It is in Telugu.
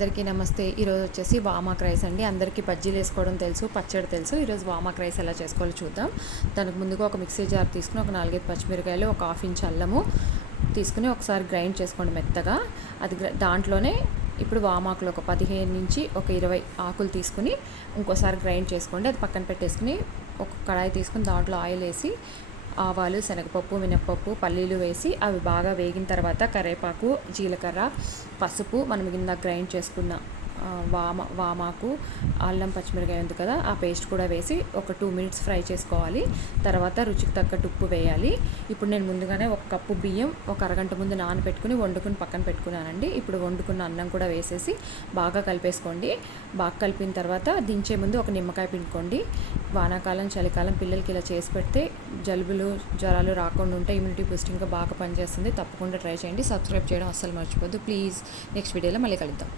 అందరికీ నమస్తే. ఈరోజు వచ్చేసి వామాక్ రైస్ అండి. అందరికీ బజ్జీలు వేసుకోవడం తెలుసు, పచ్చడి తెలుసు. ఈరోజు వామాక్ రైస్ ఎలా చేసుకోవాలో చూద్దాం. దానికి ముందుగా ఒక మిక్సీ జార్ తీసుకుని ఒక 4-5 పచ్చిమిరకాయలు, ఒక హాఫ్ ఇంచ్ అల్లము తీసుకుని ఒకసారి గ్రైండ్ చేసుకోండి మెత్తగా. అది దాంట్లోనే ఇప్పుడు వామాకులు ఒక 15 నుంచి ఒక 20 ఆకులు తీసుకుని ఇంకోసారి గ్రైండ్ చేసుకోండి. అది పక్కన పెట్టేసుకుని ఒక కడాయి తీసుకుని దాంట్లో ఆయిల్ వేసి ఆవాలు, శనగపప్పు, మినప్పప్పు, పల్లీలు వేసి అవి బాగా వేగిన తర్వాత కరివేపాకు, జీలకర్ర, పసుపు, మనం కింద గ్రైండ్ చేసుకున్న వామాకు, అల్లం, పచ్చిమిరకాయ ఉంది కదా, ఆ పేస్ట్ కూడా వేసి ఒక 2 మినిట్స్ ఫ్రై చేసుకోవాలి. తర్వాత రుచికి తగ్గట్టు ఉప్పు వేయాలి. ఇప్పుడు నేను ముందుగానే 1 కప్పు బియ్యం ఒక అరగంట ముందు నానబెట్టుకుని వండుకుని పక్కన పెట్టుకున్నానండి. ఇప్పుడు వండుకున్న అన్నం కూడా వేసేసి బాగా కలిపేసుకోండి. బాగా కలిపిన తర్వాత దించే ముందు ఒక నిమ్మకాయ పిండుకోండి. వానాకాలం, చలికాలం పిల్లలకి ఇలా చేసి పెడితే జలుబులు, జ్వరాలు రాకుండా ఉంటే ఇమ్యూనిటీ బూస్టింగ్గా బాగా పనిచేస్తుంది. తప్పకుండా ట్రై చేయండి. సబ్స్క్రైబ్ చేయడం అస్సలు మర్చిపోద్దు ప్లీజ్. నెక్స్ట్ వీడియోలో మళ్ళీ కలుద్దాం.